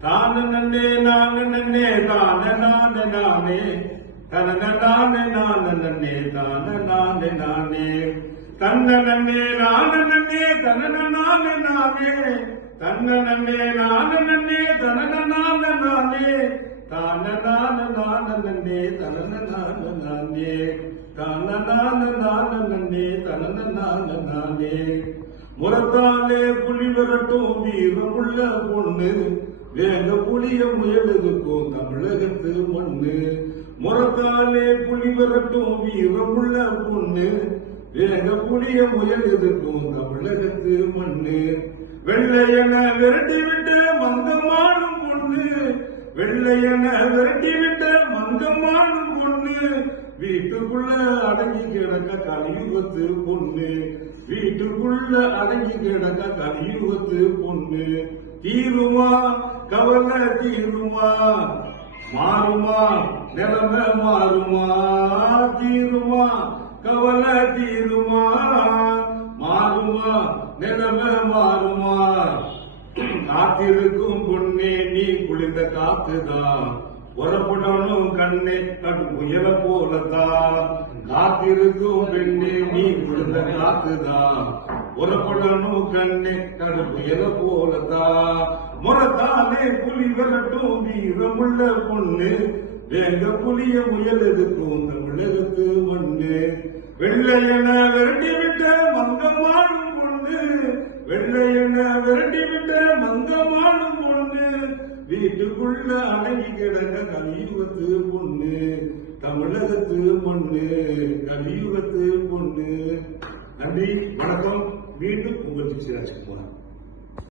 தான நன்னே நான நன்னே தான நானே நானே தன நானே நான நன்னே தான நானே நானே தன்ன நன்னே நான நன்னே தன நானே நானே தன்ன நன்னே நான நன்னே தன நானே நானே தான நான நான நன்னே தன நான நானே தான நான நான நன்னே தன நான நானே முரத்தாலே புலி விரட்டும் வீரமுள்ள பொண்ணு வேக புளிய முயலுக்கும் தமிழகத்து மண்ணு முரத்தாலே புலி விரட்டும் வீரமுள்ள பொண்ணு வேக புளிய முயலுக்கும் தமிழகத்து மண்ணு வெள்ளையன விரட்டிவிட்டு மங்கமானும் பொண்ணு வெள்ளையன விரட்டிவிட்டு மங்கமானும் பொண்ணு வீட்டுக்குள்ள அடங்கி கிடக்க கலியுகத்து பொண்ணு வீட்டுக்குள்ள அடங்கி கிடக்க கலியுகத்து பொண்ணு தீருமா கவலை தீருமா மாறுமா நிலைமை மாறுமா தீருமா கவலை தீருமா மாறுமா நிலைமை மாறுமா காத்திருக்கும் பொண்ணே நீ குளிர்ந்த காத்துதான் புறப்படணும் கண்ணே கடு புயல போலதான் காத்திருக்கும் பெண்ணே நீ குளிர்ந்த காத்துதான் புறப்படணும் கண்ணே கடு புயல போலதான் முரத்தாலே புலி விரட்டும் வீரமுள்ள பொண்ணு வேங்க புலிய முயல் எதுக்கும் தமிழகத்து மண்ணு வெள்ளையன விரட்டிவிட்ட மங்கமானும் பொண்ணு வெள்ளையன விரட்டிவிட்ட மங்கமானும் பொண்ணு வீட்டுக்குள்ள அடங்கி கிடக்க கலியுகத்து பொண்ணு தமிழகத்து பொண்ணு கலியுகத்து பொண்ணு. நன்றி, வணக்கம். மீண்டும் உங்கள் ராஜ்குமார்.